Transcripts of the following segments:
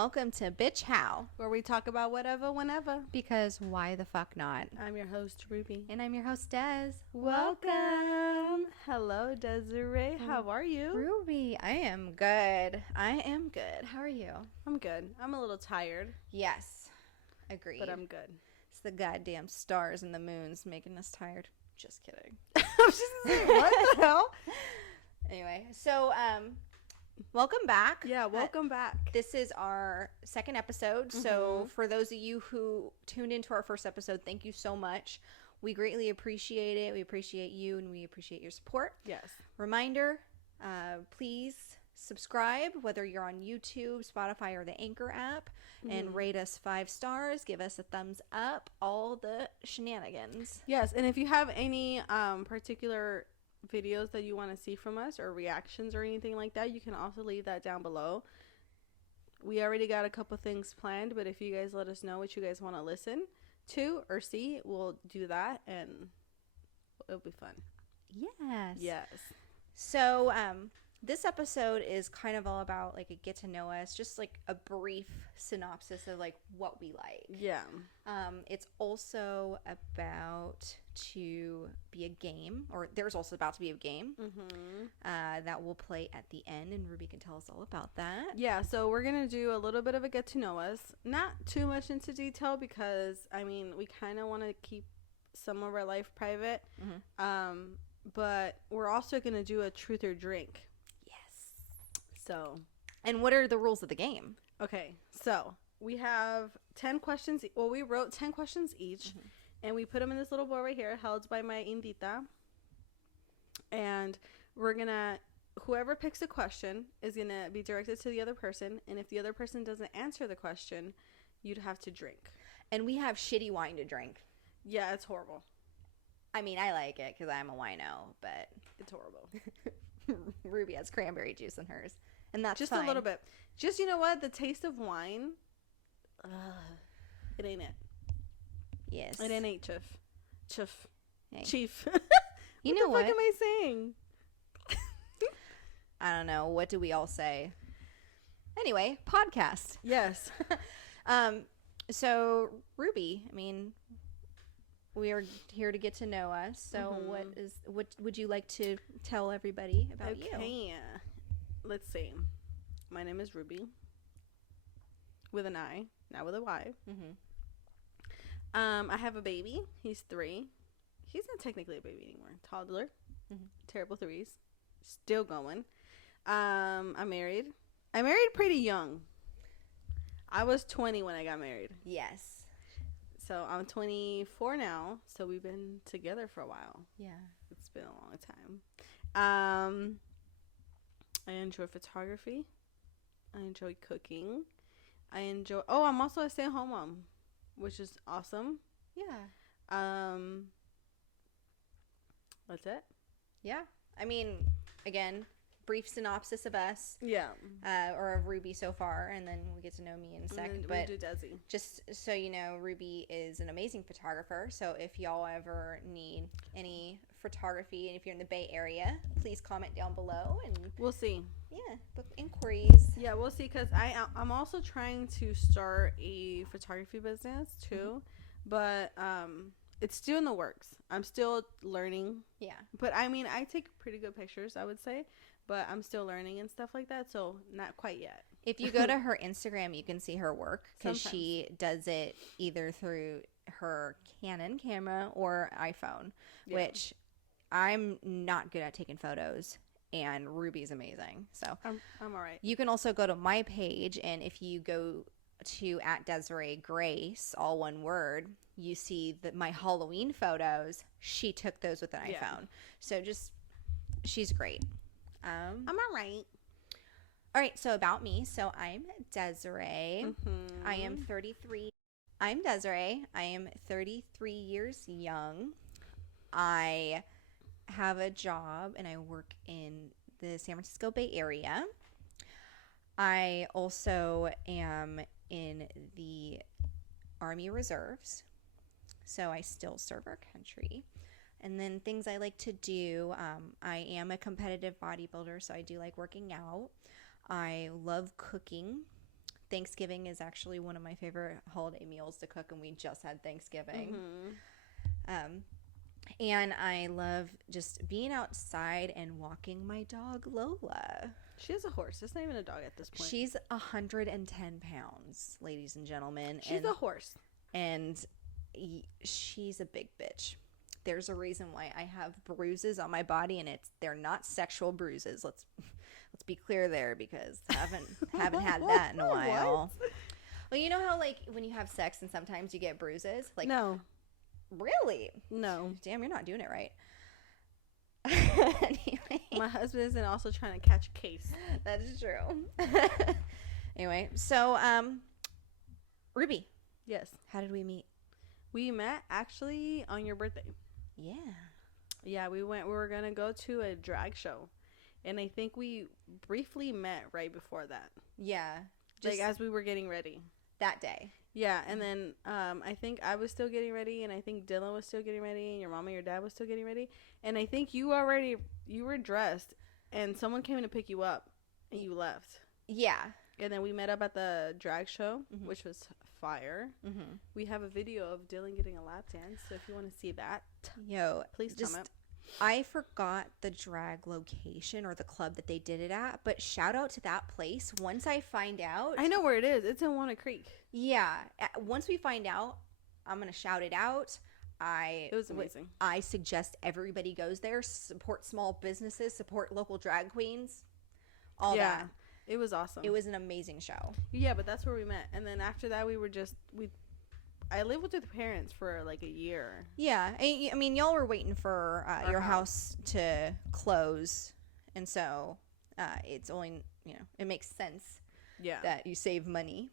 welcome to Bitch How, where we talk about whatever, whenever. because why the fuck not? I'm your host, Ruby. And I'm your host, Des. Welcome. Hello, Desiree. How are you? Ruby, I am good. How are you? I'm good. I'm a little tired, Yes, agreed. but I'm good. It's the goddamn stars and the moons making us tired. Just kidding. I was just saying, what the hell? Anyway, so welcome back. Yeah, welcome back. This is our second episode. So for those of you who tuned into our first episode, thank you so much. We greatly appreciate it. We appreciate you and we appreciate your support. Yes. Reminder, please subscribe, whether you're on YouTube, Spotify, or the Anchor app, and rate us 5 stars. Give us a thumbs up. All the shenanigans. Yes, and if you have any particular videos that you want to see from us or reactions or anything like that, you can also leave that down below. We already got a couple things planned, but if you guys let us know what you guys want to listen to or see, we'll do that and it'll be fun. Yes. So this episode is kind of all about like a get to know us, just like a brief synopsis of like what we like. Yeah. It's also about to be a game, or there's also about to be a game that we'll play at the end, and Ruby can tell us all about that. Yeah, so we're going to do a little bit of a get to know us. Not too much into detail because, I mean, we kind of want to keep some of our life private. But we're also going to do a truth or drink. Yes. So. And what are the rules of the game? Okay, so we have 10 questions. Well, we wrote 10 questions each. And we put them in this little bowl right here, held by my indita. And we're going to, whoever picks a question is going to be directed to the other person. And if the other person doesn't answer the question, you'd have to drink. And we have shitty wine to drink. Yeah, it's horrible. I mean, I like it because I'm a wino, but it's horrible. Ruby has cranberry juice in hers. And that's just fine. a little bit. Just, you know what? The taste of wine, it ain't it. Yes. It ain't Chief. Hey. Chief. You know what? What the fuck am I saying? I don't know. What do we all say? Anyway, podcast. Yes. So Ruby, I mean, we are here to get to know us. So what would you like to tell everybody about you? Okay. Let's see. My name is Ruby. With an I, not with a Y. I have a baby. He's 3. He's not technically a baby anymore. Toddler. Terrible 3s. Still going. I'm married. I married pretty young. I was 20 when I got married. Yes. So I'm 24 now. So we've been together for a while. Yeah. It's been a long time. I enjoy photography. I enjoy cooking. I'm also a stay-at-home mom, which is awesome. Yeah. That's it. Yeah. I mean, again, brief synopsis of us. Yeah. Or of Ruby so far, and then we get to know me in a sec. But we do Desi. Just so you know, Ruby is an amazing photographer. So if y'all ever need any photography, and if you're in the Bay Area, please comment down below, and we'll see. Yeah, book inquiries. Yeah, we'll see, because I'm also trying to start a photography business too, but it's still in the works. I'm still learning. Yeah. But I mean, I take pretty good pictures, I would say, but I'm still learning and stuff like that, so not quite yet. If you go to her Instagram, you can see her work, because she does it either through her Canon camera or iPhone, which I'm not good at taking photos, and Ruby's amazing. So I'm all right. You can also go to my page, and if you go to @Desiree Grace, all one word, you see that my Halloween photos, she took those with an iPhone. So she's great. I'm all right. All right, so about me. So I'm Desiree. I am 33. I'm Desiree. I am 33 years young. I have a job, and I work in the San Francisco Bay Area. I also am in the Army Reserves, so I still serve our country. And then things I like to do, I am a competitive bodybuilder, so I do like working out. I love cooking. Thanksgiving is actually one of my favorite holiday meals to cook, and we just had Thanksgiving. And I love just being outside and walking my dog, Lola. She has a horse. It's not even a dog at this point. She's 110 pounds, ladies and gentlemen. She's a horse. And she's a big bitch. There's a reason why I have bruises on my body, and they're not sexual bruises. Let's be clear there, because haven't had that in a while. What? Well, you know how like when you have sex and sometimes you get bruises? Like, no. Really? No. Damn, you're not doing it right. Anyway. My husband isn't also trying to catch a case. That's true. Anyway, so Ruby. Yes. How did we meet? We met actually on your birthday. Yeah. Yeah, we were going to go to a drag show. And I think we briefly met right before that. Yeah. Like as we were getting ready. That day. Yeah, and then I think I was still getting ready, and I think Dylan was still getting ready, and your mom and your dad was still getting ready. And I think you were dressed, and someone came in to pick you up, and you left. Yeah. And then we met up at the drag show, which was fire. We have a video of Dylan getting a lap dance, so if you want to see that, please comment. I forgot the drag location or the club that they did it at, but shout out to that place. Once I find out, I know where it is. It's in Wanna Creek. Yeah. Once we find out, I'm going to shout it out. It was amazing. I suggest everybody goes there, support small businesses, support local drag queens, all that. It was awesome. It was an amazing show. Yeah, but that's where we met. And then after that, I lived with the parents for like a year. Yeah. I mean, y'all were waiting for your house to close. And so it's only, it makes sense that you save money.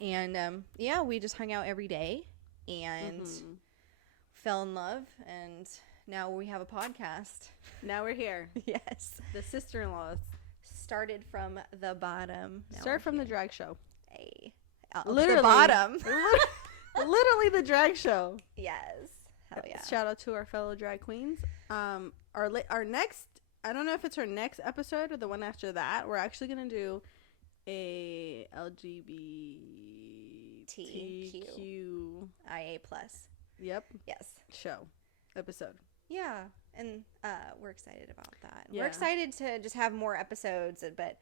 And we just hung out every day and fell in love. And now we have a podcast. Now we're here. Yes. The sister-in-laws. Started from the bottom. Start from the drag show. Hey. Literally. The bottom. Literally the drag show. Yes. Hell yeah. Shout out to our fellow drag queens. Our next, I don't know if it's our next episode or the one after that, we're actually going to do a LGBTQIA+. Yep. Yes. Show. Episode. Yeah. And we're excited about that. Yeah. We're excited to just have more episodes, but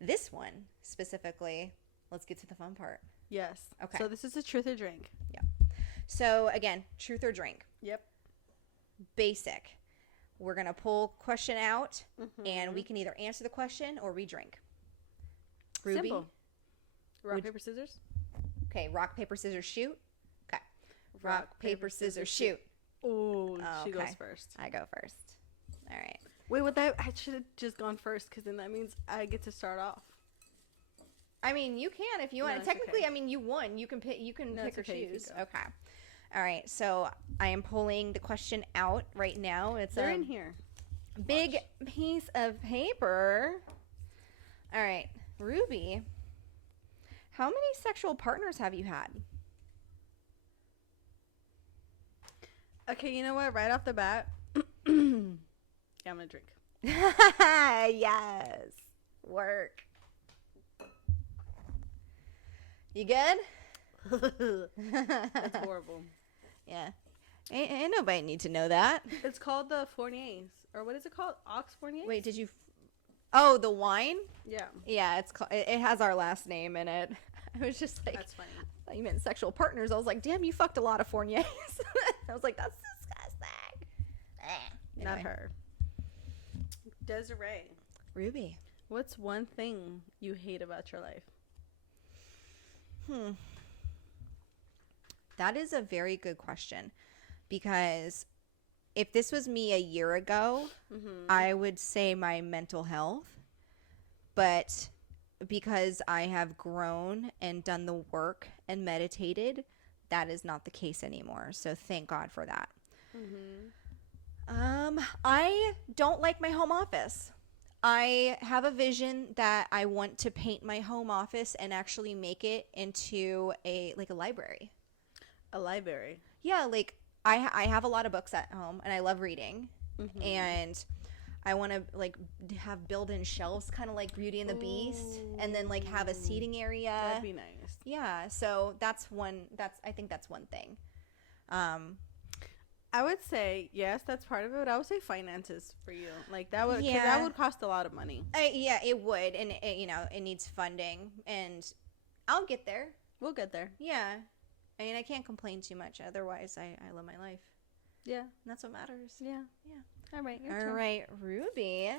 this one specifically, let's get to the fun part. Yes. Okay. So this is a truth or drink. Yeah. So again, truth or drink. Yep. Basic. We're going to pull question out and we can either answer the question or we drink. Ruby? Simple. Rock, paper, scissors? Okay. Rock, paper, scissors, shoot. Okay. Rock, paper, scissors, shoot. Ooh, she goes first. I go first. All right. Wait, I should have just gone first because then that means I get to start off. I mean, you can if you want. Technically, okay. I mean, you won. You can pick. You can pick or choose. Okay. All right. So I am pulling the question out right now. They're in here. Big piece of paper. All right, Ruby. How many sexual partners have you had? Okay, you know what? Right off the bat, I'm gonna drink. Yes. Work. You good? That's horrible. Yeah. Ain't nobody need to know that. It's called the Fourniers. Or what is it called? Ox Fourniers? Wait, did you... Oh, the wine? Yeah. Yeah, it's called... It has our last name in it. I was just like... That's funny. I thought you meant sexual partners. I was like, damn, you fucked a lot of Fourniers. I was like, that's disgusting. Anyway. Not her. Desiree. Ruby. What's one thing you hate about your life? That is a very good question, because if this was me a year ago, I would say my mental health, but because I have grown and done the work and meditated, that is not the case anymore. So thank God for that. I don't like my home office. I have a vision that I want to paint my home office and actually make it into a library. A library? Yeah, like I have a lot of books at home and I love reading. And I want to like have built-in shelves, kind of like Beauty and the Beast, and then like have a seating area. That'd be nice. Yeah, so that's one. I think that's one thing. I would say yes, that's part of it. But I would say finances for you, like that would, because that would cost a lot of money. Yeah, it would, and it needs funding, and I'll get there. We'll get there. Yeah, I mean, I can't complain too much. Otherwise, I love my life. Yeah, and that's what matters. Yeah. All right. All right, Ruby.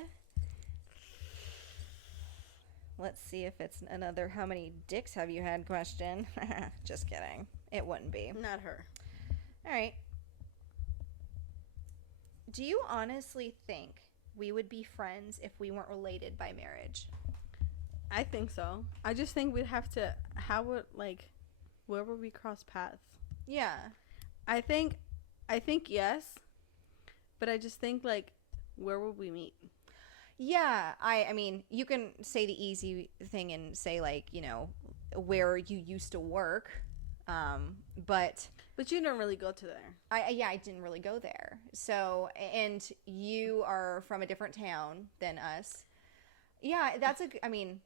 Let's see if it's another "how many dicks have you had" question. Just kidding. It wouldn't be. Not her. All right. Do you honestly think we would be friends if we weren't related by marriage? I think so. I just think we'd have to. Where would we cross paths? Yeah. I think yes, but I just think like, where would we meet? Yeah, I mean, you can say the easy thing and say like, where you used to work, but you didn't really go to there. I didn't really go there. So, and you are from a different town than us. Yeah, I mean,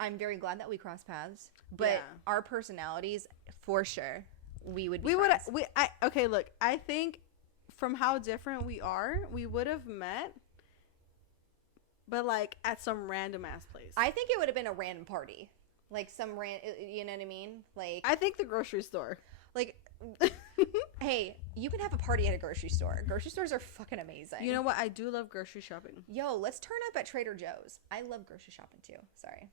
I'm very glad that we crossed paths, but our personalities, for sure, we would be friends. Okay, look, I think from how different we are, we would have met, but like at some random ass place. I think it would have been a random party, like you know what I mean? Like, I think the grocery store. Like, hey, you can have a party at a grocery store. Grocery stores are fucking amazing. You know what? I do love grocery shopping. Yo, let's turn up at Trader Joe's. I love grocery shopping too. Sorry.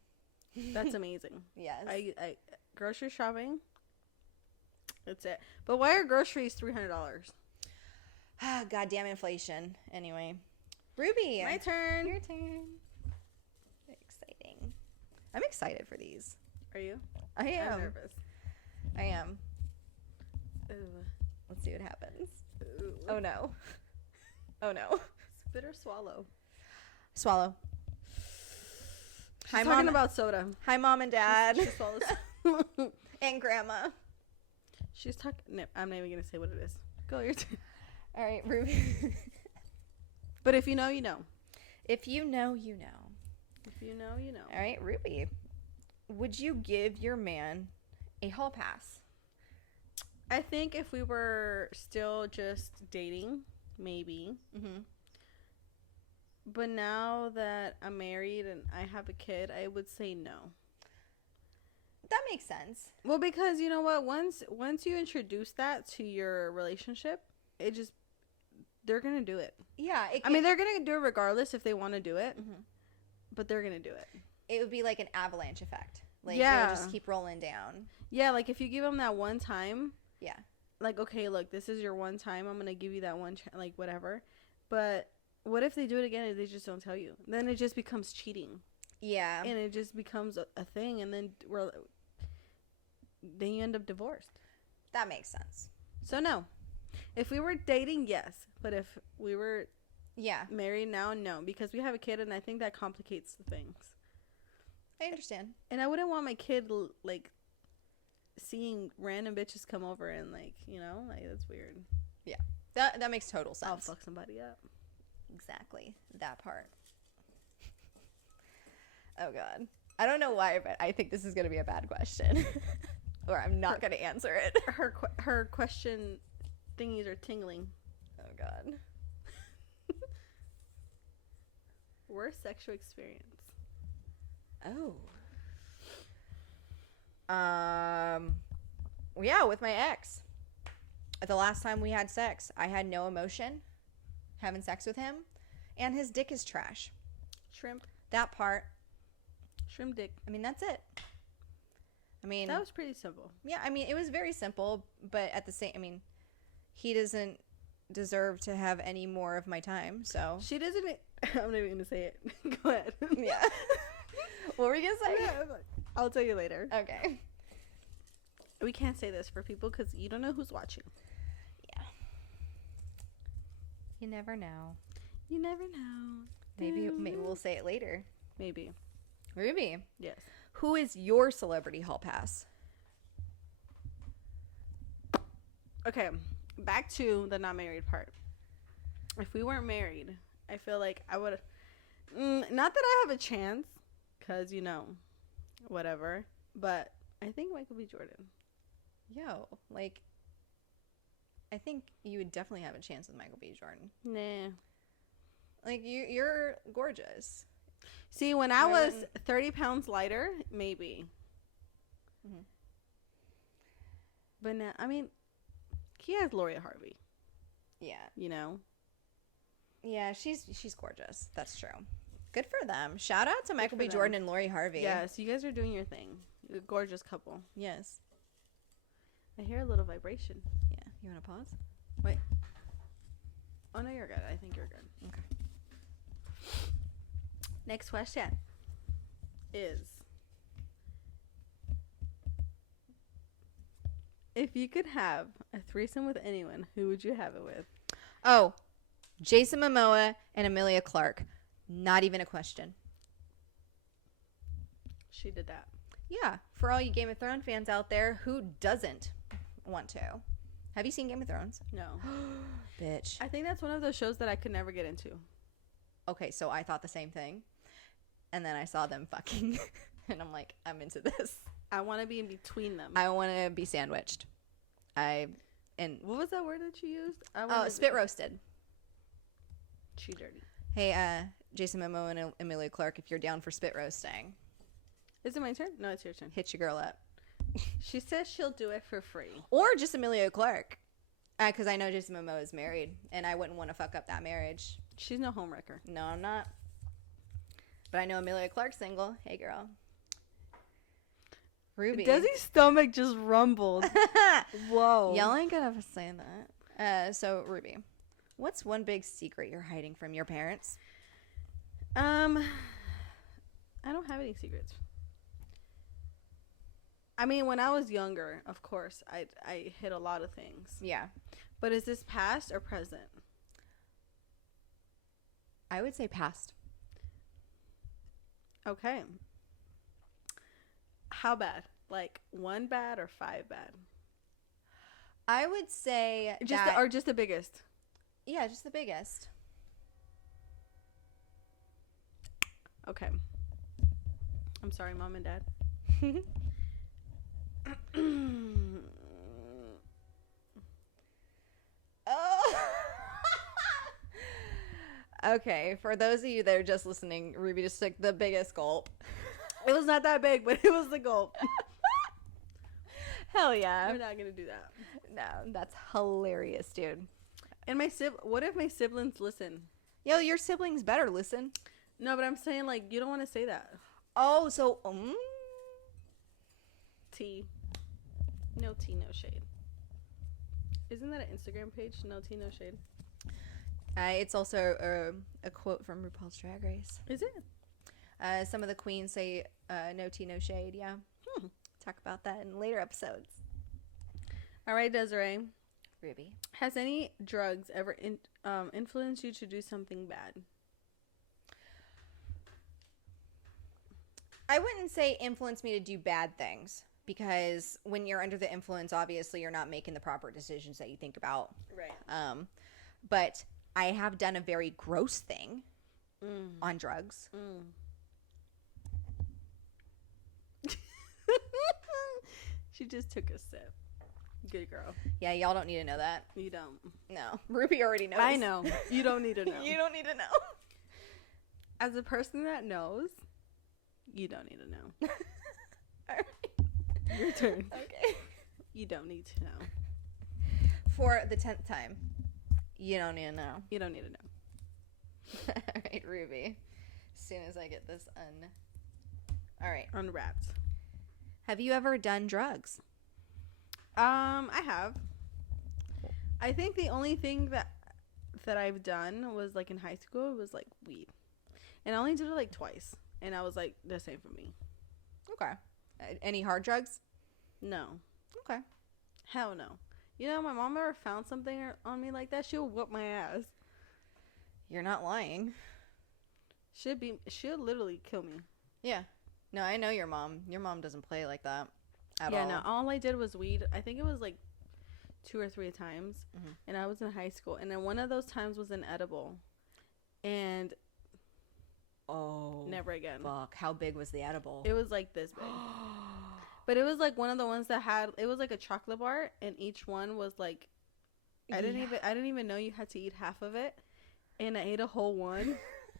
That's amazing. Yes. I grocery shopping. That's it. But why are groceries $300? Goddamn inflation. Anyway, Ruby, my turn. Your turn. Exciting. I'm excited for these. Are you? I am. I'm nervous. I am. Ooh. Let's see what happens. Ooh. Oh no. Oh no. Spit or swallow? Swallow. She's talking about soda. Hi, Mom and Dad. She swallows. And Grandma. She's talking. No, I'm not even gonna say what it is. Go, your turn. All right, Ruby. But if you know, you know. If you know, you know. If you know, you know. All right, Ruby. Would you give your man a hall pass? I think if we were still just dating, maybe. Mm-hmm. But now that I'm married and I have a kid, I would say no. That makes sense. Well, because you know what? Once you introduce that to your relationship, they're gonna do it. Yeah. I mean, they're gonna do it regardless if they want to do it. Mm-hmm. But they're gonna do it. It would be like an avalanche effect. Like, yeah. It'll just keep rolling down. Yeah, like if you give them that one time. Yeah. Like, okay, look, this is your one time. I'm going to give you that one, like, whatever. But what if they do it again and they just don't tell you? Then it just becomes cheating. Yeah. And it just becomes a thing. And then you end up divorced. That makes sense. So, no. If we were dating, yes. But if we were married now, no. Because we have a kid and I think that complicates the things. I understand. And I wouldn't want my kid, like, seeing random bitches come over and like that's weird. Yeah, that makes total sense. I'll fuck somebody up. Exactly, that part. Oh god, I don't know why, but I think this is gonna be a bad question, or I'm not gonna answer it. Her question thingies are tingling. Oh god. Worst sexual experience. Oh. Yeah, with my ex. The last time we had sex, I had no emotion having sex with him, and his dick is trash. Shrimp. That part. Shrimp dick. I mean, that's it. I mean, that was pretty simple. Yeah, I mean, it was very simple, but at the same, I mean, he doesn't deserve to have any more of my time, so. She doesn't. I'm not even gonna say it. Go ahead. Yeah. What were you gonna say? I'll tell you later. Okay. We can't say this for people because you don't know who's watching. Yeah. You never know. You never know. Maybe we'll say it later. Maybe. Ruby. Yes. Who is your celebrity hall pass? Okay. Back to the not married part. If we weren't married I feel like I would. Not that I have a chance, because, whatever. But I think Michael B. Jordan. Yo, like, I think you would definitely have a chance with Michael B. Jordan. Nah. Like, you're gorgeous. See, when I was 30 pounds lighter, maybe. Mm-hmm. But now, I mean, he has Lori Harvey. Yeah. Yeah, she's gorgeous. That's true. Good for them. Shout out to Michael B. Jordan and Lori Harvey. Yes, you guys are doing your thing. You're a gorgeous couple. Yes. I hear a little vibration. Yeah. You want to pause? Wait. Oh, no, you're good. I think you're good. Okay. Next question is, if you could have a threesome with anyone, who would you have it with? Oh, Jason Momoa and Emilia Clarke. Not even a question. She did that. Yeah. For all you Game of Thrones fans out there, who doesn't want to? Have you seen Game of Thrones? No. Bitch. I think that's one of those shows that I could never get into. Okay, so I thought the same thing. And then I saw them fucking. And I'm like, I'm into this. I want to be in between them. I want to be sandwiched. And what was that word that you used? Spit roasted. She dirty. Hey, Jason Momoa and Emilia Clarke, if you're down for spit roasting. Is it my turn? No, it's your turn. Hit your girl up. She says she'll do it for free. Or just Emilia Clarke. Because I know Jason Momoa is married, and I wouldn't want to fuck up that marriage. She's no homewrecker. No, I'm not. But I know Emilia Clarke's single. Hey, girl. Ruby. Desi's stomach just rumbled. Whoa. Y'all ain't gonna say that. So, Ruby, what's one big secret you're hiding from your parents? I don't have any secrets. I mean, when I was younger, of course, I hid a lot of things. Yeah. But is this past or present? I would say past. Okay. How bad? Like 1 bad or 5 bad? I would say just the biggest. Yeah, just the biggest. Okay. I'm sorry, Mom and Dad. Oh. Okay, for those of you that are just listening, Ruby just took the biggest gulp. It was not that big, but it was the gulp. Hell yeah. We're not gonna do that. No, that's hilarious, dude. And what if my siblings listen? Yo, your siblings better listen. No, but I'm saying, like, you don't want to say that. Oh, so Tea. No tea, no shade. Isn't that an Instagram page? No tea, no shade. It's also a quote from RuPaul's Drag Race. Is it? Some of the queens say, no tea, no shade, yeah. Talk about that in later episodes. All right, Desiree. Ruby. Has any drugs ever influenced you to do something bad? I wouldn't say influence me to do bad things, because when you're under the influence, obviously you're not making the proper decisions that you think about. Right. But I have done a very gross thing on drugs. She just took a sip. Good girl. Yeah, y'all don't need to know that. You don't. No. Ruby already knows. I know. You don't need to know. You don't need to know. As a person that knows, you don't need to know. All right. Your turn. Okay. You don't need to know. For the 10th time, you don't need to know. You don't need to know. All right, Ruby. As soon as I get this All right. Unwrapped. Have you ever done drugs? I have. I think the only thing that I've done was, like, in high school was, like, weed. And I only did it, like, twice. And I was like, the same for me. Okay. Any hard drugs? No. Okay. Hell no. You know, my mom ever found something on me like that, she'll whoop my ass. You're not lying. She'll literally kill me. Yeah. No, I know your mom. Your mom doesn't play like that at all. Yeah, no. All I did was weed. I think it was like 2 or 3 times. And I was in high school. And then one of those times was an edible. and Oh, never again. fuck. How big was the edible? It was like this big. But it was like one of the ones that had, it was like a chocolate bar, and each one was like, I didn't even know you had to eat half of it, and I ate a whole one.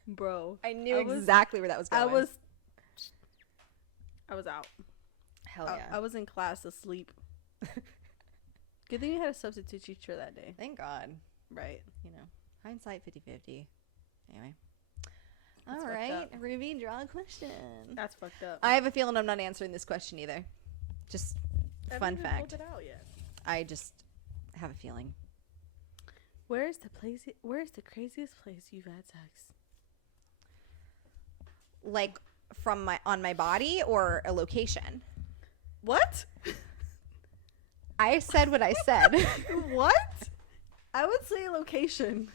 Bro, I knew exactly where that was going. I was out. Hell yeah. I was in class asleep. Good thing you had a substitute teacher that day. Thank God. Right. You know, hindsight 50-50. Anyway. That's All right. Ruby, draw a question. That's fucked up. I have a feeling I'm not answering this question either. Just fun fact. It out yet. I just have a feeling. Where's the craziest place you've had sex? Like on my body or a location? What? I said what I said. What? I would say location.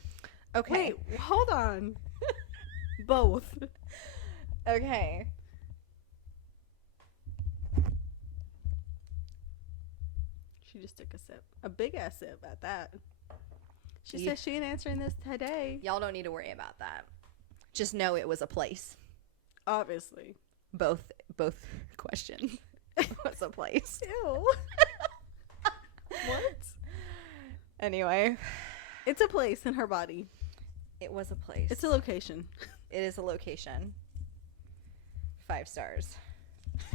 Okay. Wait, hold on. Both. Okay. She just took a sip. A big ass sip at that. She said she ain't answering this today. Y'all don't need to worry about that. Just know it was a place. Obviously. Both questions. What's a place? Ew. What? Anyway. It's a place in her body. It was a place. It's a location. It is a location. 5 stars.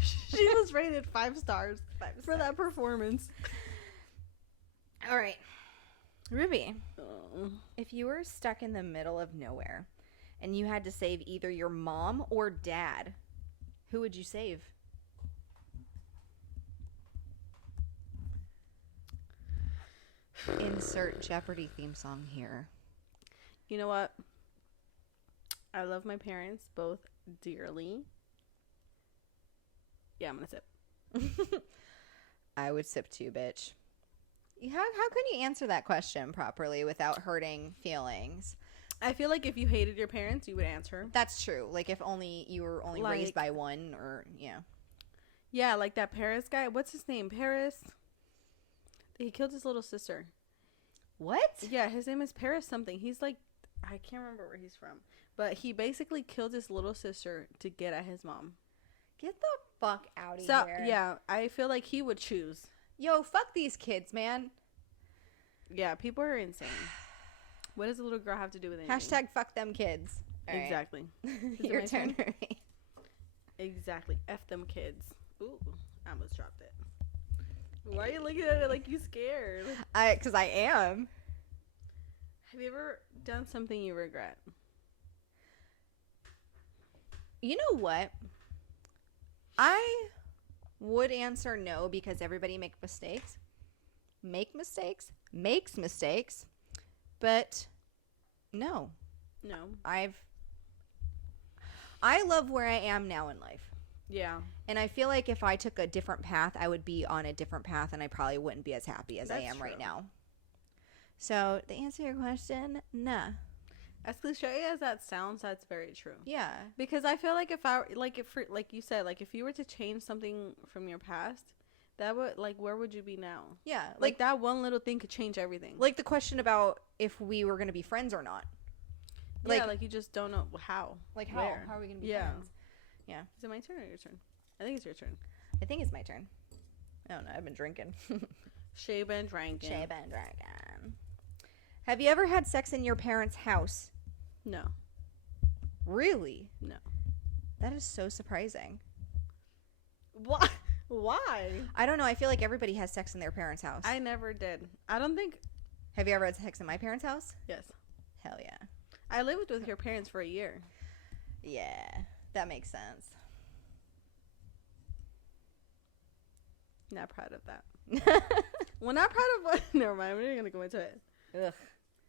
She was rated 5 stars for that performance. All right. Ruby, if you were stuck in the middle of nowhere and you had to save either your mom or dad, who would you save? Insert Jeopardy theme song here. You know what? I love my parents both dearly. Yeah, I'm gonna sip. I would sip too, bitch. How can you answer that question properly without hurting feelings? I feel like if you hated your parents, you would answer. That's true. Like if only you were only raised by one, or yeah. Yeah, like that Paris guy. What's his name? Paris. He killed his little sister. What? Yeah, his name is Paris something. He's like, I can't remember where he's from, but he basically killed his little sister to get at his mom. Get the fuck out of here. Yeah, I feel like he would choose. Yo, fuck these kids, man. Yeah, people are insane. What does a little girl have to do with anything? Hashtag fuck them kids. All exactly. Right. Your turn. Exactly. F them kids. Ooh, I almost dropped it. Why are you looking at it like you scared? Because I am. Have you ever done something you regret? You know what? I would answer no because everybody makes mistakes. Makes mistakes. But no. No. I love where I am now in life. Yeah. And I feel like if I took a different path, I would be on a different path and I probably wouldn't be as happy as I am right now. So, to answer your question, nah. As cliche as that sounds, that's very true. Yeah. Because I feel like if you said, like if you were to change something from your past, that would, like, where would you be now? Yeah. Like that one little thing could change everything. Like the question about if we were going to be friends or not. Yeah, like you just don't know how. Like how? Where? How are we going to be friends? Yeah. Is it my turn or your turn? I think it's your turn. I think it's my turn. I don't know. I've been drinking. Shave and drinking. Have you ever had sex in your parents' house? No. Really? No. That is so surprising. What? Why? I don't know. I feel like everybody has sex in their parents' house. I never did. I don't think. Have you ever had sex in my parents' house? Yes. Hell yeah. I lived with your parents for a year. Yeah. That makes sense. Not proud of that. Well, not proud of what? Never mind. We're not going to go into it. Ugh.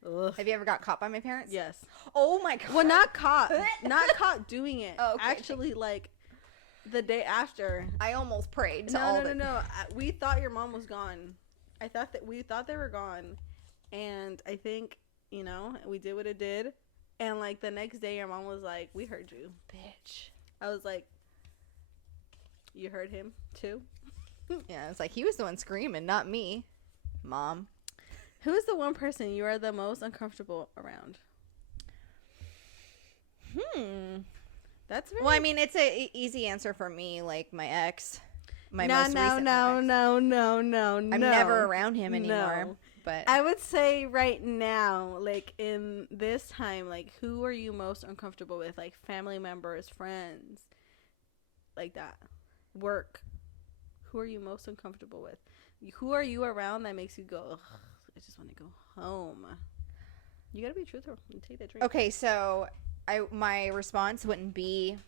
Ugh. Have you ever got caught by my parents? Yes. Oh my god. Well, not caught. Not caught doing it. Oh, okay. Actually, like, the day after. I almost prayed to No. We thought your mom was gone. We thought they were gone. And I think, we did what it did. And, like, the next day, your mom was like, we heard you. Bitch. I was like, you heard him, too? Yeah, it's like, he was the one screaming, not me. Mom. Who is the one person you are the most uncomfortable around? That's very... Well, I mean, it's a easy answer for me. Like my ex, my no, most no, recent no, ex. no, no, no, no. I'm never around him anymore. No. But I would say right now, like in this time, like who are you most uncomfortable with? Like family members, friends, like that. Work. Who are you most uncomfortable with? Who are you around that makes you go, ugh, I just want to go home? You gotta be truthful and take that drink. Okay, so my response wouldn't be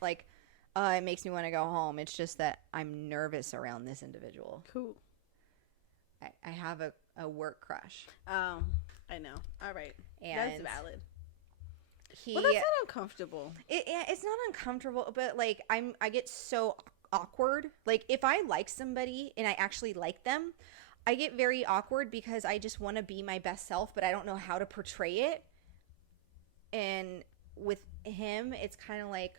like, it makes me want to go home. It's just that I'm nervous around this individual. Who? I have a work crush. Oh, I know. All right. And that's valid. Well, that's not uncomfortable. It's not uncomfortable, but like I get so awkward. Like if I like somebody and I actually like them, I get very awkward because I just want to be my best self, but I don't know how to portray it. And with him, it's kind of like,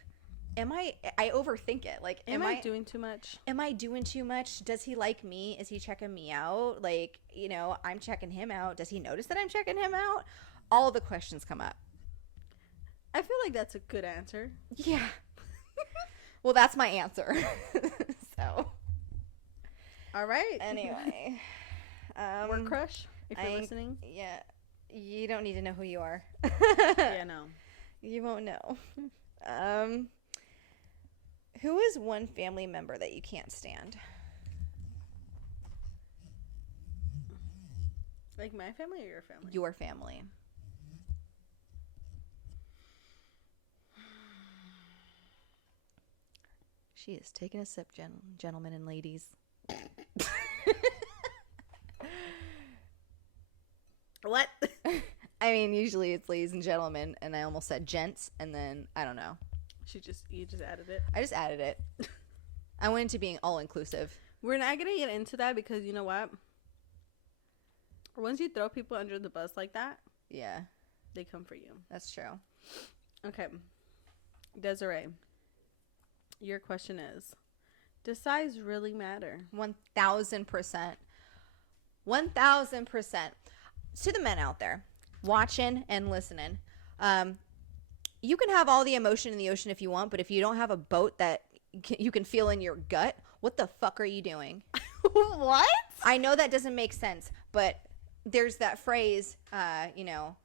I overthink it. Like, am I doing too much? Am I doing too much? Does he like me? Is he checking me out? Like, you know, I'm checking him out. Does he notice that I'm checking him out? All the questions come up. I feel like that's a good answer. Yeah. Well, that's my answer. So. All right. Anyway. Work crush, if you're listening. Yeah. You don't need to know who you are. Yeah, no. You won't know. Who is one family member that you can't stand? Like my family or your family? Your family. She is taking a sip, gentlemen and ladies. What? I mean, usually it's ladies and gentlemen, and I almost said gents, and then I don't know. You just added it. I just added it. I went into being all inclusive. We're not gonna get into that because you know what? Once you throw people under the bus like that, yeah, they come for you. That's true. Okay, Desiree, your question is: does size really matter? 1,000%. 1,000%. To the men out there watching and listening, you can have all the emotion in the ocean if you want, but if you don't have a boat that you can feel in your gut, what the fuck are you doing? What? I know that doesn't make sense, but there's that phrase, you know,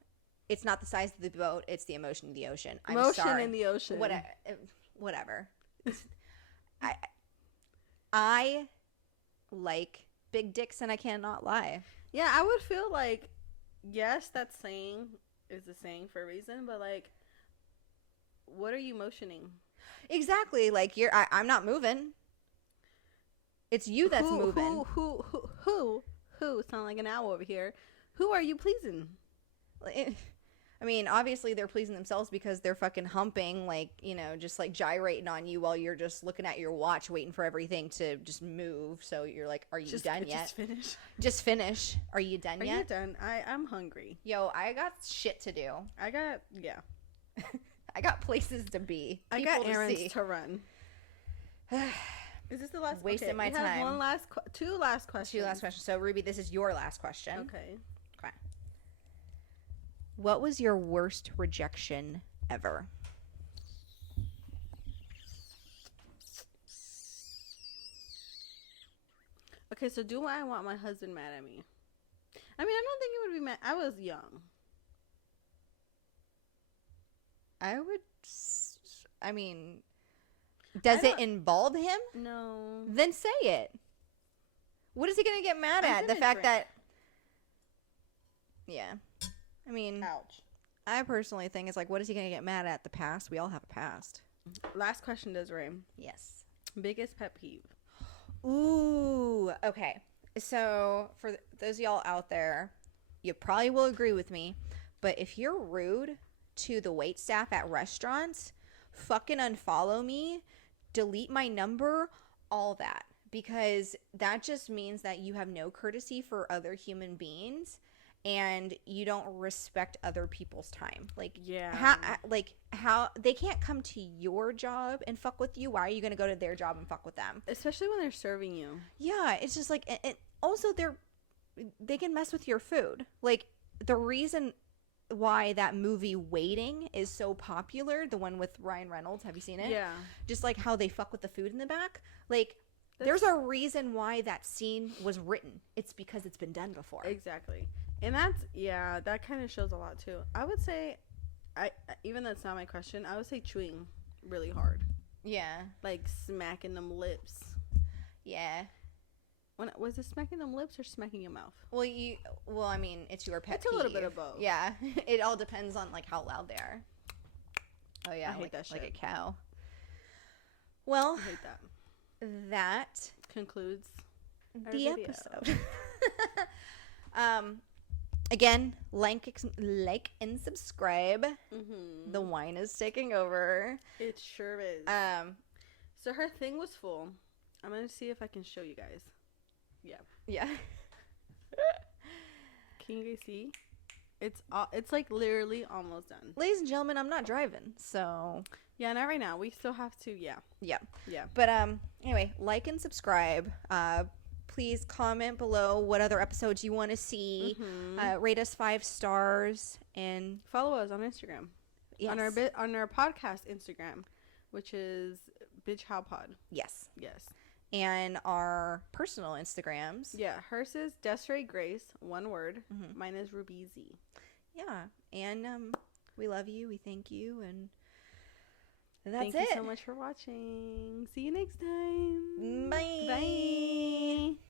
it's not the size of the boat, it's the emotion of the ocean. I'm sorry. In the ocean. Whatever. I like big dicks, and I cannot lie. Yeah, I would feel like, yes, that saying is a saying for a reason, but like, what are you motioning? Exactly. Like I'm not moving. It's you that's moving. Who? Sound like an owl over here. Who are you pleasing? I mean, obviously they're pleasing themselves because they're fucking humping, like, you know, just like gyrating on you while you're just looking at your watch, waiting for everything to just move. So you're like, are you done yet? Just finish. Are you done yet? Are you done? I'm hungry. Yo, I got shit to do. I got places to be. I got errands to run. Is this the last? Wasting my time. Two last questions. So Ruby, this is your last question. Okay. What was your worst rejection ever? Okay, so do I want my husband mad at me? I mean, I don't think he would be mad. I was young. Does it involve him? No. Then say it. What is he going to get mad at? The fact that... Yeah. I mean... Ouch. I personally think it's like, what is he going to get mad at? The past? We all have a past. Last question, Desiree. Yes. Biggest pet peeve. Ooh. Okay. So, for those of y'all out there, you probably will agree with me, but if you're rude to the waitstaff at restaurants, fucking unfollow me, delete my number, all that. Because that just means that you have no courtesy for other human beings and you don't respect other people's time. Like, yeah. How they can't come to your job and fuck with you. Why are you going to go to their job and fuck with them? Especially when they're serving you. Yeah, it's just like, and also they can mess with your food. Like, the reason why that movie Waiting is so popular, the one with Ryan Reynolds. Have you seen it? Yeah. Just like how they fuck with the food in the back. Like, there's a reason why that scene was written. It's because it's been done before. Exactly. And that kind of shows a lot too. I would say, even though it's not my question, I would say chewing really hard. Yeah. Like smacking them lips. Yeah. Was it smacking them lips or smacking your mouth? Well, I mean, it's your pet peeve. It's a little bit of both. Yeah. It all depends on, like, how loud they are. Oh, yeah. I hate that shit. Like a cow. Well. I hate that. That concludes the episode. Again, like and subscribe. Mm-hmm. The wine is taking over. It sure is. So her thing was full. I'm gonna see if I can show you guys. Yeah. Can you guys see? It's like literally almost done. Ladies and gentlemen, I'm not driving, so yeah, not right now. We still have to. Yeah. But anyway, like and subscribe. Please comment below what other episodes you want to see. Mm-hmm. Rate us 5 stars and follow us on Instagram. Yes. On our podcast Instagram, which is Bitch How Pod. Yes. Yes. And our personal Instagrams. Yeah, hers is Desiree Grace, one word. Mm-hmm. Mine is Ruby Z. Yeah, and we love you. We thank you, and that's it. Thank you so much for watching. See you next time. Bye. Bye.